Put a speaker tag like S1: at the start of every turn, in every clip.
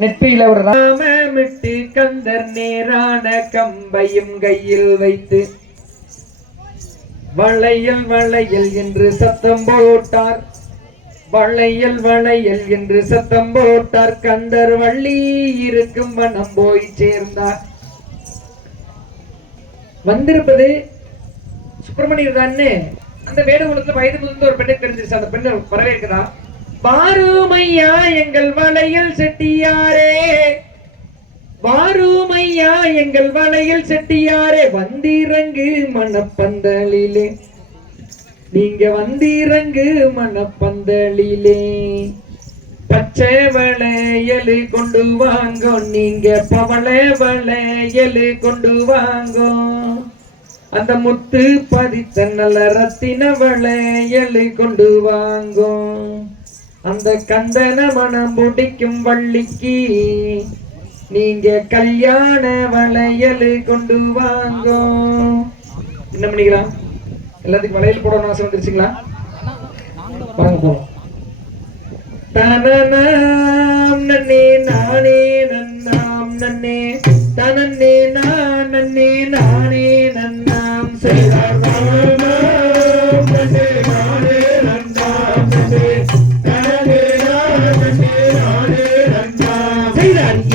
S1: நெற்றியில ஒரு ராமமிட்டு கந்தர் நேரான கம்பையும் கையில் வைத்து வளையல் வளையல் என்று சத்தம் போட்டார். வளையல் வளையல் என்று சத்தம் போட்டார். கந்தர் வள்ளி இருக்கும் வனம் போய் சேர்ந்தார். வந்திருப்பது சுப்பிரமணியர் தானே? அந்த வேடகுலத்துல வயது முதிர்ந்த ஒரு பெண்ணை தெரிஞ்சிருச்சு. அந்த பெண்ணை வரவேற்கிறா வாருமையா எங்கள் வலையில் செட்டியாரே. வாருமையா எங்கள் வலையில் செட்டியாரே. வந்திறங்கு மணப்பந்தலிலே. நீங்க வந்திறங்கு மணப்பந்தலிலே. பச்சை வளையலு கொண்டு வாங்கோ. நீங்க பவளை வளையலு கொண்டு வாங்கோ. அந்த முத்து பதித்த நல்ல ரத்தின வளையலு கொண்டு வாங்கோ. அந்த கந்தன மனம் புடிக்கும் வள்ளிக்கு. நீங்க கல்யாண வளையல் கொண்டு வாங்கோ. என்ன பண்ணிக்கலாம்? எல்லாத்துக்கும் வளையல் போடணும் ஆசை வந்துருச்சுங்களா? வாங்க. போவோம் தனனாம் நன்னே நானே நன்னாம் நன்னே. தனன்னே நான் நன்னே நானே நன்னாம். செய்தார் நன்னே.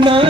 S1: கூனாங்கோடி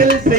S1: Yes.